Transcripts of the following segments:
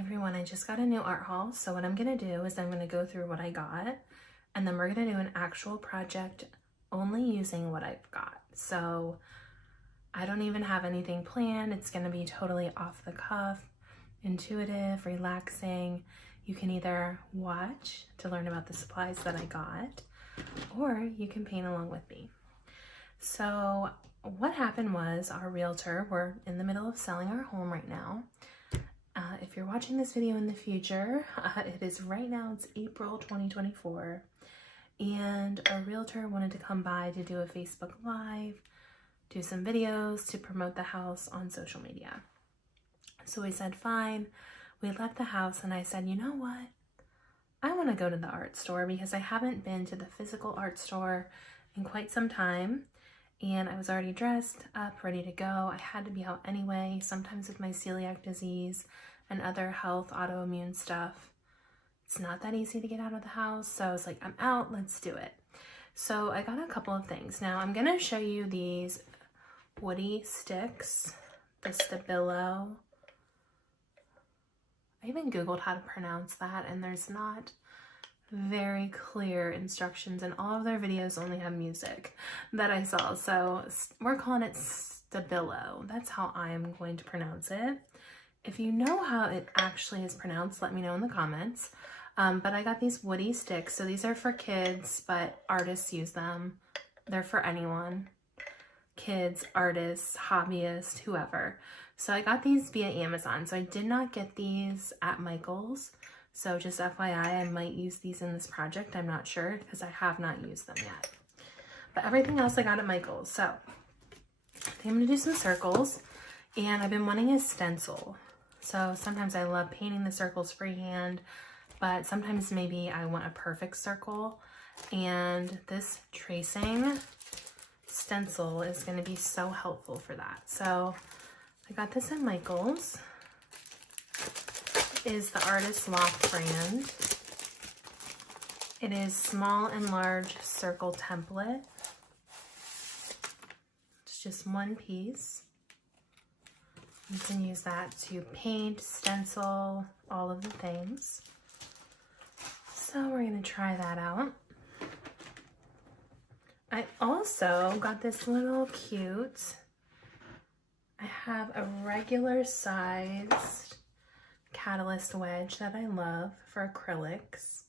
Everyone, I just got a new art haul. So what I'm gonna do is I'm gonna go through what I got, and then we're gonna do an actual project only using what I've got. So I don't even have anything planned. It's gonna be totally off the cuff, intuitive, relaxing. You can either watch to learn about the supplies that I got, or you can paint along with me. So what happened was our realtor, we're in the middle of selling our home right now. If you're watching this video in the future, it is right now, it's April 2024, and our realtor wanted to come by to do a Facebook Live, do some videos to promote the house on social media. So we said, fine. We left the house and I said, you know what? I want to go to the art store because I haven't been to the physical art store in quite some time. And I was already dressed up, ready to go. I had to be out anyway. Sometimes with my celiac disease and other health autoimmune stuff, it's not that easy to get out of the house. So I was like, I'm out, let's do it. So I got a couple of things. Now I'm gonna show you these woody sticks, the Stabilo. I even Googled how to pronounce that, and there's not very clear instructions, and all of their videos only have music that I saw. So we're calling it Stabilo. That's how I am going to pronounce it. If you know how it actually is pronounced, let me know in the comments. But I got these woody sticks. So these are for kids, but artists use them. They're for anyone. Kids, artists, hobbyists, whoever. So I got these via Amazon. So I did not get these at Michael's. So just FYI, I might use these in this project. I'm not sure because I have not used them yet. But everything else I got at Michael's. So I think I'm going to do some circles. And I've been wanting a stencil. So sometimes I love painting the circles freehand, but sometimes maybe I want a perfect circle. And this tracing stencil is going to be so helpful for that. So I got this at Michael's. It is the Artist Loft brand. It is small and large circle template. It's just one piece. You can use that to paint, stencil, all of the things. So we're going to try that out. I also got this little cute, I have a regular sized catalyst wedge that I love for acrylics.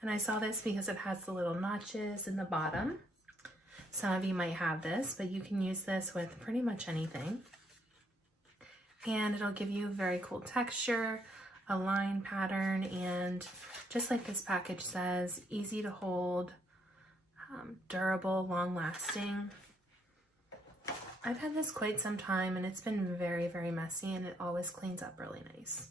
And I saw this because it has the little notches in the bottom. Some of you might have this, but you can use this with pretty much anything. And it'll give you a very cool texture, a line pattern, and just like this package says, easy to hold, durable, long lasting. I've had this quite some time and it's been very, very messy, and it always cleans up really nice.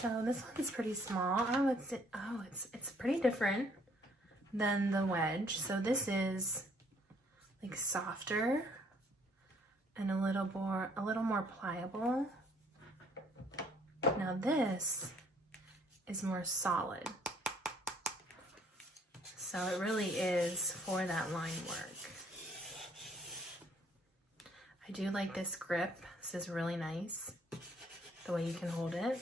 So this one's pretty small. It's pretty different than the wedge. So this is like softer and a little more pliable. Now this is more solid. So it really is for that line work. I do like this grip. This is really nice, the way you can hold it.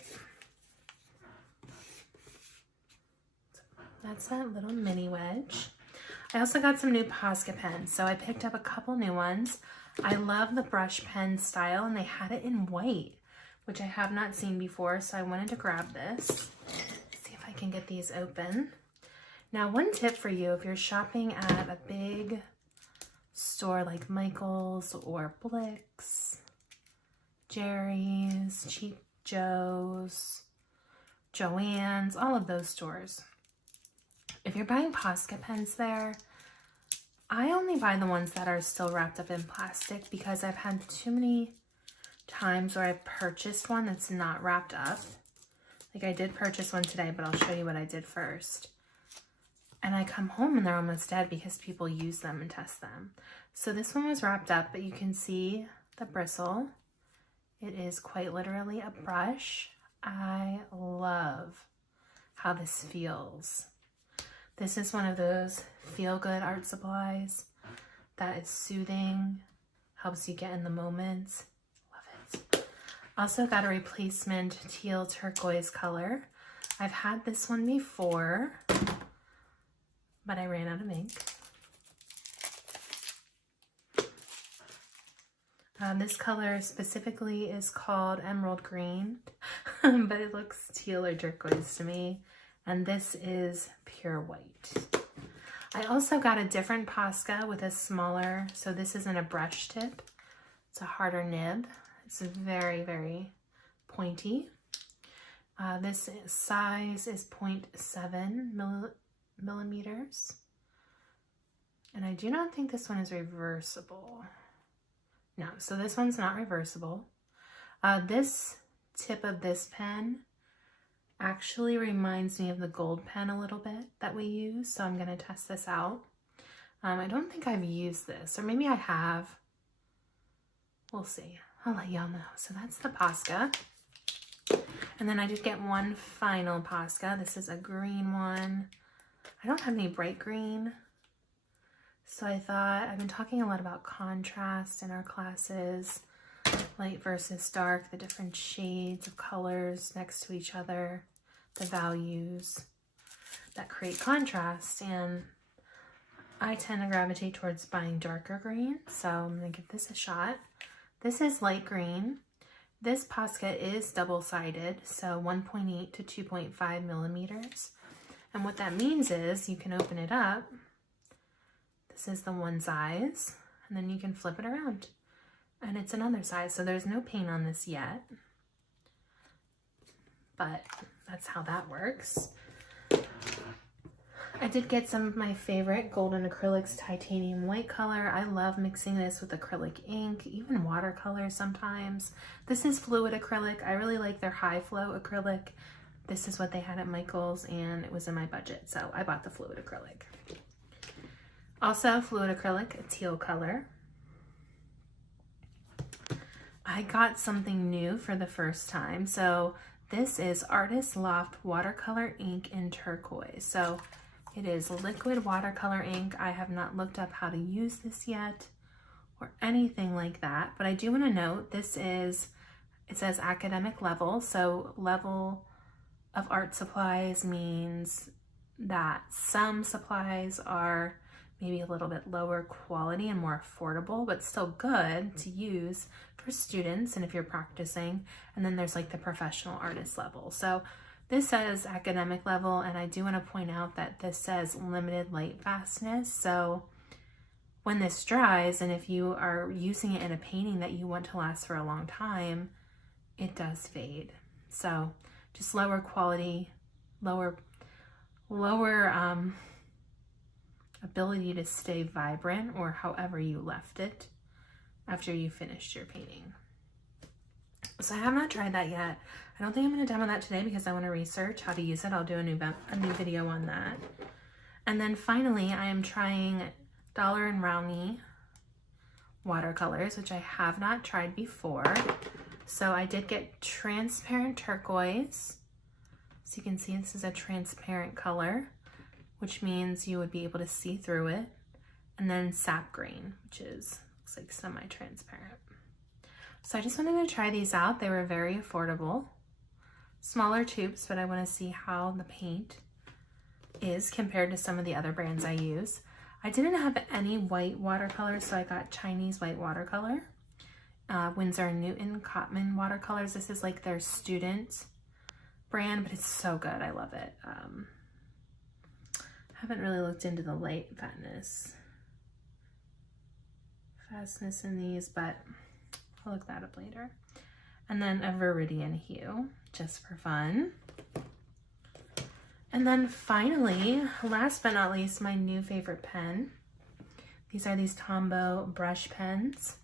That's that little mini wedge. I also got some new Posca pens, so I picked up a couple new ones. I love the brush pen style, and they had it in white, which I have not seen before, so I wanted to grab this. See if I can get these open. Now, one tip for you, if you're shopping at a big store like Michael's or Blick's, Jerry's, Cheap Joe's, Joann's, all of those stores, if you're buying Posca pens there, I only buy the ones that are still wrapped up in plastic because I've had too many times where I purchased one that's not wrapped up. Like I did purchase one today, but I'll show you what I did first. And I come home and they're almost dead because people use them and test them. So this one was wrapped up, but you can see the bristle. It is quite literally a brush. I love how this feels. This is one of those feel-good art supplies that is soothing, Helps you get in the moment. Love it. Also got a replacement teal turquoise color. I've had this one before, but I ran out of ink. This color specifically is called emerald green, but it looks teal or turquoise to me. And this is pure white. I also got a different Posca with a smaller, so this isn't a brush tip. It's a harder nib. It's very, very pointy. This size is 0.7 millimeters. And I do not think this one is reversible. No, so this one's not reversible. This tip of this pen actually reminds me of the gold pen a little bit that we use, so I'm going to test this out. I don't think I've used this, or maybe I have. We'll see. I'll let y'all know. So that's the Posca. And then I did get one final Posca. This is a green one. I don't have any bright green. So I thought, I've been talking a lot about contrast in our classes, light versus dark, the different shades of colors next to each other, the values that create contrast, and I tend to gravitate towards buying darker green, so I'm going to give this a shot. This is light green. This Posca is double-sided, so 1.8 to 2.5 millimeters, and what that means is you can open it up. This is the one size, and then you can flip it around, and it's another size. So there's no paint on this yet, but that's how that works. I did get some of my favorite Golden Acrylics titanium white color. I love mixing this with acrylic ink, even watercolor sometimes. This is fluid acrylic. I really like their high flow acrylic. This is what they had at Michael's, and it was in my budget, so I bought the fluid acrylic. Also, fluid acrylic, a teal color. I got something new for the first time. So this is Artist Loft watercolor ink in turquoise. So it is liquid watercolor ink. I have not looked up how to use this yet or anything like that, but I do want to note this is, it says academic level. So level of art supplies means that some supplies are maybe a little bit lower quality and more affordable, but still good to use for students and if you're practicing. And then there's like the professional artist level. So this says academic level, and I do want to point out that this says limited light fastness. So when this dries, and if you are using it in a painting that you want to last for a long time, it does fade. So just lower quality, lower ability to stay vibrant, or however you left it after you finished your painting. So I have not tried that yet. I don't think I'm going to demo that today because I want to research how to use it. I'll do a new video on that. And then finally, I am trying Dollar & Rowney watercolors, which I have not tried before. So I did get transparent turquoise. So you can see this is a transparent color, which means you would be able to see through it. And then sap green, which is, looks like semi-transparent. So I just wanted to try these out. They were very affordable. Smaller tubes, but I want to see how the paint is compared to some of the other brands I use. I didn't have any white watercolors, so I got Chinese white watercolor. Winsor & Newton Cotman watercolors. This is like their student brand, but it's so good. I love it. Haven't really looked into the light fastness in these, but I'll look that up later. And then a Viridian Hue, just for fun. And then finally, last but not least, my new favorite pen. These are these Tombow brush pens.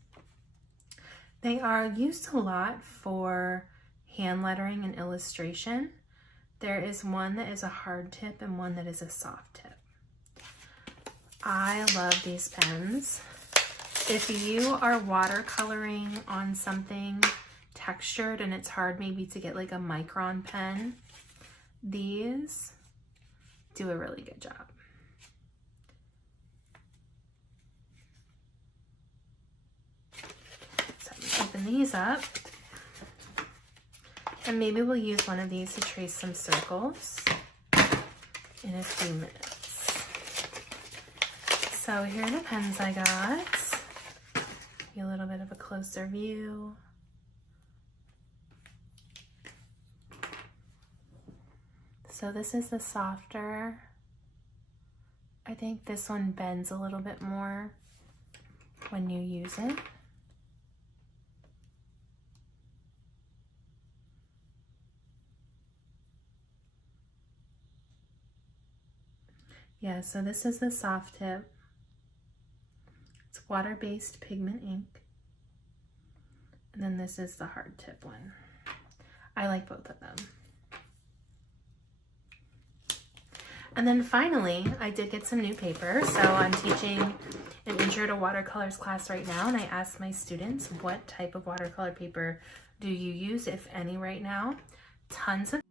They are used a lot for hand lettering and illustration. There is one that is a hard tip and one that is a soft tip. I love these pens. If you are watercoloring on something textured and it's hard maybe to get like a micron pen, these do a really good job. open these up. And maybe we'll use one of these to trace some circles in a few minutes. So here are the pens I got. Give you a little bit of a closer view. So this is the softer. I think this one bends a little bit more when you use it. Yeah, so this is the soft tip. It's water-based pigment ink. And then this is the hard tip one. I like both of them. And then finally, I did get some new paper. So I'm teaching an intro to watercolors class right now, and I asked my students, what type of watercolor paper do you use, if any, right now? Tons of